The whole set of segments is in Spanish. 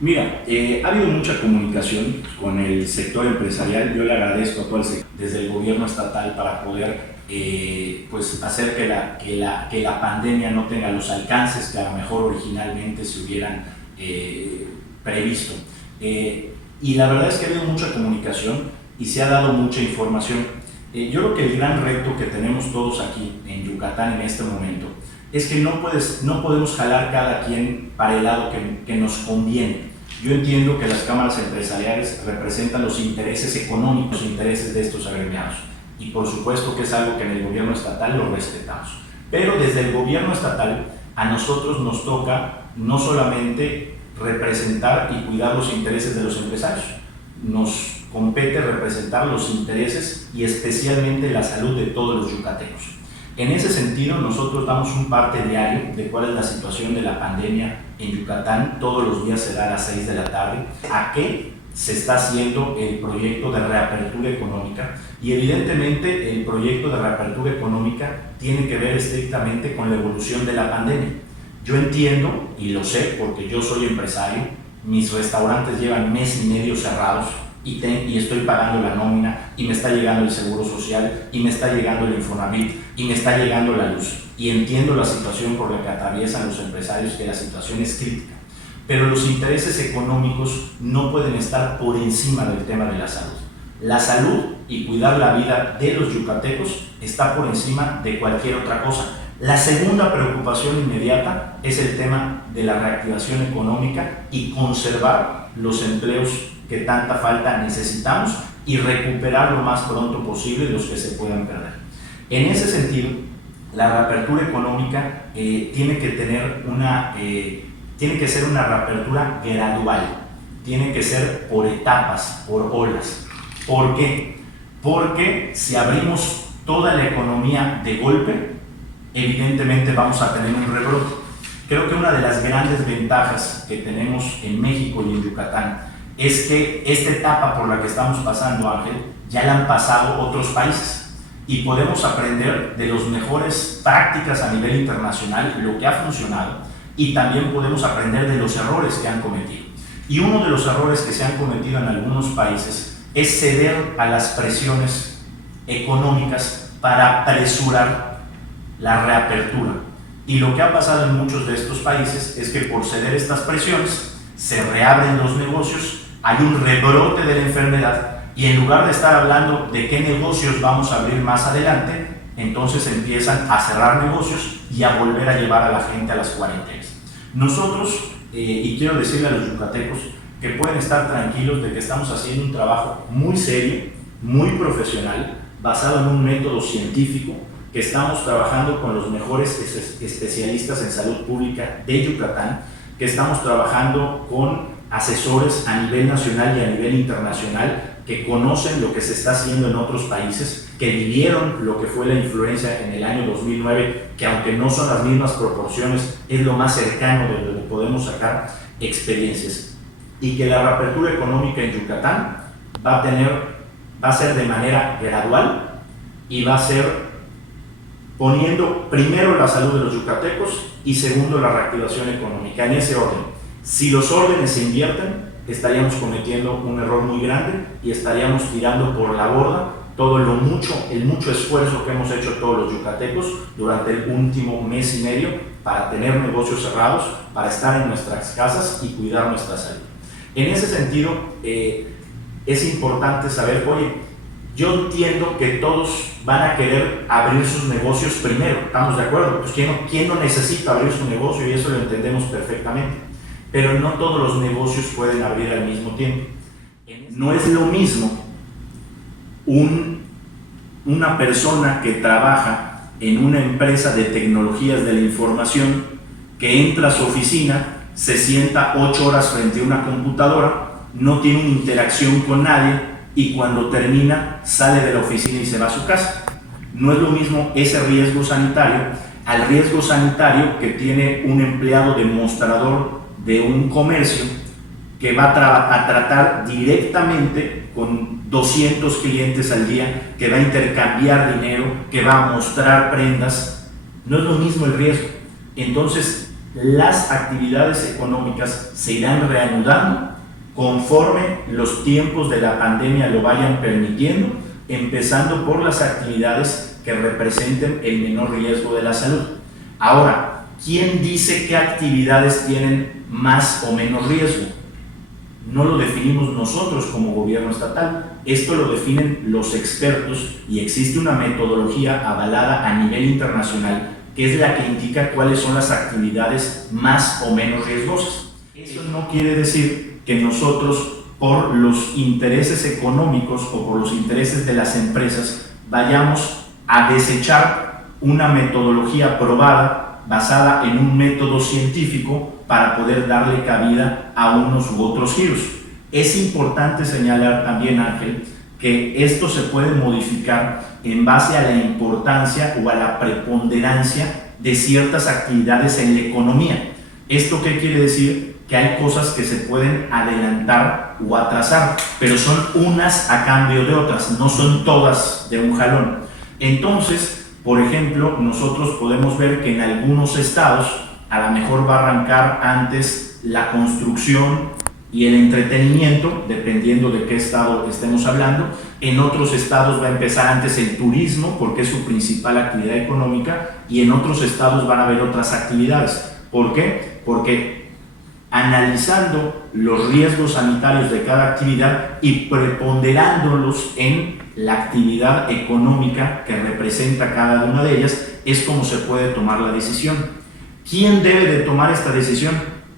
Mira, ha habido mucha comunicación con el sector empresarial. Yo le agradezco a todo el sector, desde el gobierno estatal, para poder pues hacer que la pandemia no tenga los alcances que a lo mejor originalmente se hubieran previsto. Y la verdad es que ha habido mucha comunicación y se ha dado mucha información. Yo creo que el gran reto que tenemos todos aquí en Yucatán en este momento es que no podemos jalar cada quien para el lado que nos conviene. Yo entiendo que las cámaras empresariales representan los intereses económicos, los intereses de estos agremiados, y por supuesto que es algo que en el gobierno estatal lo respetamos. Pero desde el gobierno estatal a nosotros nos toca no solamente representar y cuidar los intereses de los empresarios, nos compete representar los intereses y especialmente la salud de todos los yucatecos. En ese sentido, nosotros damos un parte diario de cuál es la situación de la pandemia en Yucatán. Todos los días será a las 6 de la tarde. ¿A qué se está haciendo el proyecto de reapertura económica? Y evidentemente el proyecto de reapertura económica tiene que ver estrictamente con la evolución de la pandemia. Yo entiendo, y lo sé porque yo soy empresario, mis restaurantes llevan mes y medio cerrados, y estoy pagando la nómina, y me está llegando el seguro social, y me está llegando el Infonavit, y me está llegando la luz. Y entiendo la situación por la que atraviesan los empresarios, que la situación es crítica. Pero los intereses económicos no pueden estar por encima del tema de la salud. La salud y cuidar la vida de los yucatecos está por encima de cualquier otra cosa. La segunda preocupación inmediata es el tema de la reactivación económica y conservar los empleos que tanta falta necesitamos y recuperar lo más pronto posible los que se puedan perder. En ese sentido, la reapertura económica tiene que ser una reapertura gradual, tiene que ser por etapas, por olas. ¿Por qué? Porque si abrimos toda la economía de golpe, evidentemente vamos a tener un rebrote. Creo que una de las grandes ventajas que tenemos en México y en Yucatán es que esta etapa por la que estamos pasando, Ángel, ya la han pasado otros países y podemos aprender de las mejores prácticas a nivel internacional, lo que ha funcionado, y también podemos aprender de los errores que han cometido. Y uno de los errores que se han cometido en algunos países es ceder a las presiones económicas para apresurar la reapertura. Y lo que ha pasado en muchos de estos países es que por ceder estas presiones se reabren los negocios, hay un rebrote de la enfermedad, y en lugar de estar hablando de qué negocios vamos a abrir más adelante, entonces empiezan a cerrar negocios y a volver a llevar a la gente a las cuarentenas. Nosotros, y quiero decirle a los yucatecos que pueden estar tranquilos de que estamos haciendo un trabajo muy serio, muy profesional, basado en un método científico, que estamos trabajando con los mejores especialistas en salud pública de Yucatán, que estamos trabajando con asesores a nivel nacional y a nivel internacional que conocen lo que se está haciendo en otros países, que vivieron lo que fue la influenza en el año 2009, que aunque no son las mismas proporciones, es lo más cercano de donde podemos sacar experiencias. Y que la reapertura económica en Yucatán va a ser de manera gradual y va a ser poniendo primero la salud de los yucatecos y segundo la reactivación económica, en ese orden. Si los órdenes se invierten, estaríamos cometiendo un error muy grande y estaríamos tirando por la borda todo el mucho esfuerzo que hemos hecho todos los yucatecos durante el último mes y medio para tener negocios cerrados, para estar en nuestras casas y cuidar nuestra salud. En ese sentido, es importante saber, oye, yo entiendo que todos van a querer abrir sus negocios primero, ¿estamos de acuerdo? Pues ¿quién no necesita abrir su negocio? Y eso lo entendemos perfectamente. Pero no todos los negocios pueden abrir al mismo tiempo. No es lo mismo una persona que trabaja en una empresa de tecnologías de la información, que entra a su oficina, se sienta 8 horas frente a una computadora, no tiene una interacción con nadie y cuando termina sale de la oficina y se va a su casa. No es lo mismo ese riesgo sanitario al riesgo sanitario que tiene un empleado de mostrador de un comercio que va a tratar directamente con 200 clientes al día, que va a intercambiar dinero, que va a mostrar prendas. No es lo mismo el riesgo. Entonces, las actividades económicas se irán reanudando conforme los tiempos de la pandemia lo vayan permitiendo, empezando por las actividades que representen el menor riesgo de la salud. Ahora, ¿quién dice qué actividades tienen más o menos riesgo? No lo definimos nosotros como gobierno estatal, esto lo definen los expertos y existe una metodología avalada a nivel internacional que es la que indica cuáles son las actividades más o menos riesgosas. Eso no quiere decir que nosotros, por los intereses económicos o por los intereses de las empresas, vayamos a desechar una metodología probada basada en un método científico para poder darle cabida a unos u otros giros. Es importante señalar también, Ángel, que esto se puede modificar en base a la importancia o a la preponderancia de ciertas actividades en la economía. ¿Esto qué quiere decir? Que hay cosas que se pueden adelantar o atrasar, pero son unas a cambio de otras, no son todas de un jalón. Entonces, por ejemplo, nosotros podemos ver que en algunos estados a lo mejor va a arrancar antes la construcción y el entretenimiento, dependiendo de qué estado estemos hablando. En otros estados va a empezar antes el turismo, porque es su principal actividad económica, y en otros estados van a haber otras actividades. ¿Por qué? Porque analizando los riesgos sanitarios de cada actividad y preponderándolos en la actividad económica que representa cada una de ellas, es como se puede tomar la decisión. ¿Quién debe de tomar esta decisión?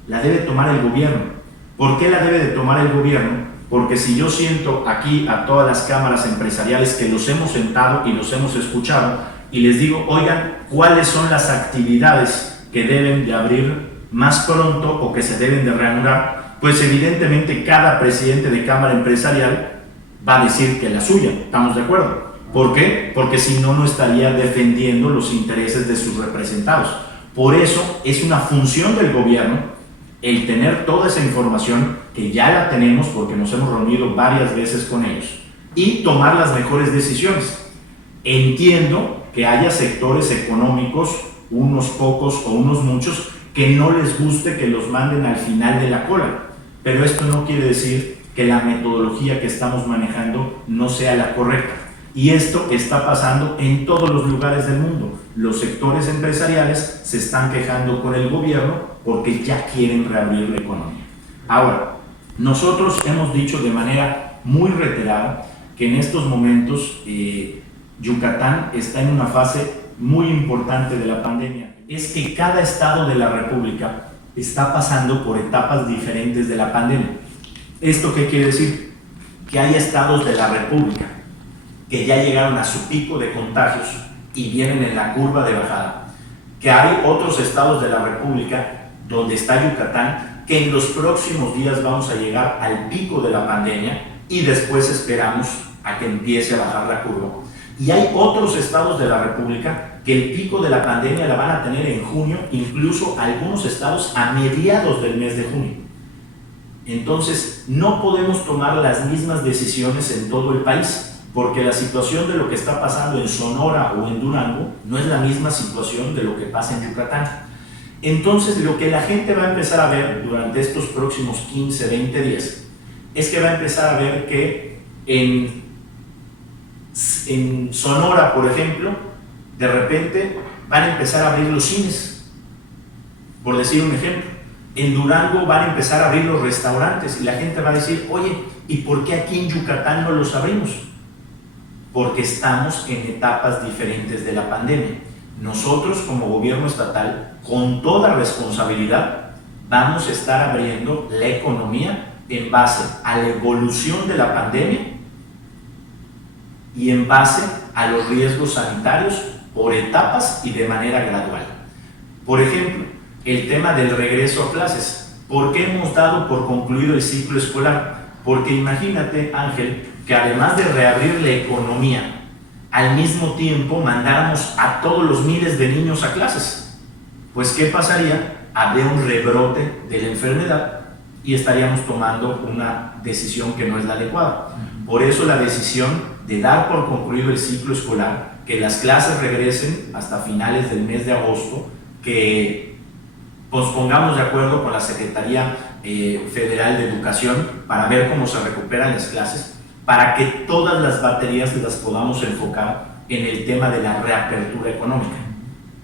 La debe tomar el gobierno. ¿Por qué la debe de tomar el gobierno? Porque si yo siento aquí a todas las cámaras empresariales que los hemos sentado y los hemos escuchado y les digo, oigan, ¿cuáles son las actividades que deben de abrir más pronto o que se deben de reanudar? Pues evidentemente cada presidente de cámara empresarial va a decir que la suya, ¿estamos de acuerdo? ¿Por qué? Porque si no, no estaría defendiendo los intereses de sus representados. Por eso es una función del gobierno el tener toda esa información, que ya la tenemos porque nos hemos reunido varias veces con ellos, y tomar las mejores decisiones. Entiendo que haya sectores económicos, unos pocos o unos muchos, que no les guste que los manden al final de la cola, pero esto no quiere decir que la metodología que estamos manejando no sea la correcta. Y esto está pasando en todos los lugares del mundo. Los sectores empresariales se están quejando con el gobierno porque ya quieren reabrir la economía. Ahora, nosotros hemos dicho de manera muy reiterada que en estos momentos Yucatán está en una fase muy importante de la pandemia. Es que cada estado de la República está pasando por etapas diferentes de la pandemia. ¿Esto qué quiere decir? Que hay estados de la República que ya llegaron a su pico de contagios y vienen en la curva de bajada, que hay otros estados de la República donde está Yucatán, que en los próximos días vamos a llegar al pico de la pandemia y después esperamos a que empiece a bajar la curva. Y hay otros estados de la República que el pico de la pandemia la van a tener en junio, incluso algunos estados a mediados del mes de junio. Entonces, no podemos tomar las mismas decisiones en todo el país, porque la situación de lo que está pasando en Sonora o en Durango no es la misma situación de lo que pasa en Yucatán. Entonces, lo que la gente va a empezar a ver durante estos próximos 15, 20 días es que va a empezar a ver que en Sonora, por ejemplo, de repente van a empezar a abrir los cines, por decir un ejemplo. En Durango van a empezar a abrir los restaurantes y la gente va a decir, oye, ¿y por qué aquí en Yucatán no los abrimos? Porque estamos en etapas diferentes de la pandemia. Nosotros como gobierno estatal, con toda responsabilidad, vamos a estar abriendo la economía en base a la evolución de la pandemia y en base a los riesgos sanitarios por etapas y de manera gradual. Por ejemplo, el tema del regreso a clases. ¿Por qué hemos dado por concluido el ciclo escolar? Porque imagínate, Ángel, que además de reabrir la economía, al mismo tiempo mandáramos a todos los miles de niños a clases. Pues, ¿qué pasaría? Habría un rebrote de la enfermedad y estaríamos tomando una decisión que no es la adecuada. Por eso la decisión de dar por concluido el ciclo escolar, que las clases regresen hasta finales del mes de agosto, que Nos pongamos de acuerdo con la Secretaría Federal de Educación para ver cómo se recuperan las clases, para que todas las baterías las podamos enfocar en el tema de la reapertura económica,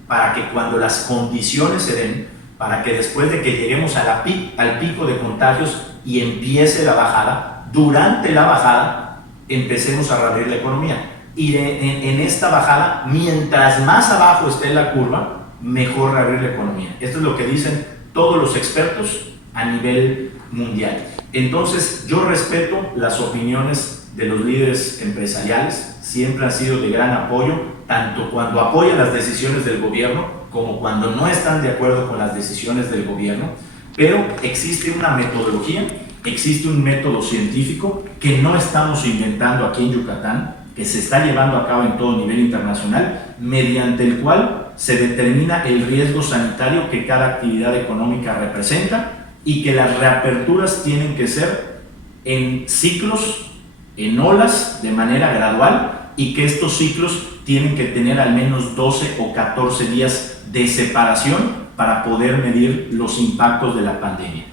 para que cuando las condiciones se den, para que después de que lleguemos al pico de contagios y empiece la bajada, durante la bajada empecemos a reabrir la economía. Y en esta bajada, mientras más abajo esté la curva, mejor reabrir la economía. Esto es lo que dicen todos los expertos a nivel mundial. Entonces, yo respeto las opiniones de los líderes empresariales, siempre han sido de gran apoyo, tanto cuando apoyan las decisiones del gobierno como cuando no están de acuerdo con las decisiones del gobierno, pero existe una metodología, existe un método científico que no estamos inventando aquí en Yucatán, que se está llevando a cabo en todo nivel internacional, mediante el cual se determina el riesgo sanitario que cada actividad económica representa y que las reaperturas tienen que ser en ciclos, en olas, de manera gradual, y que estos ciclos tienen que tener al menos 12 o 14 días de separación para poder medir los impactos de la pandemia.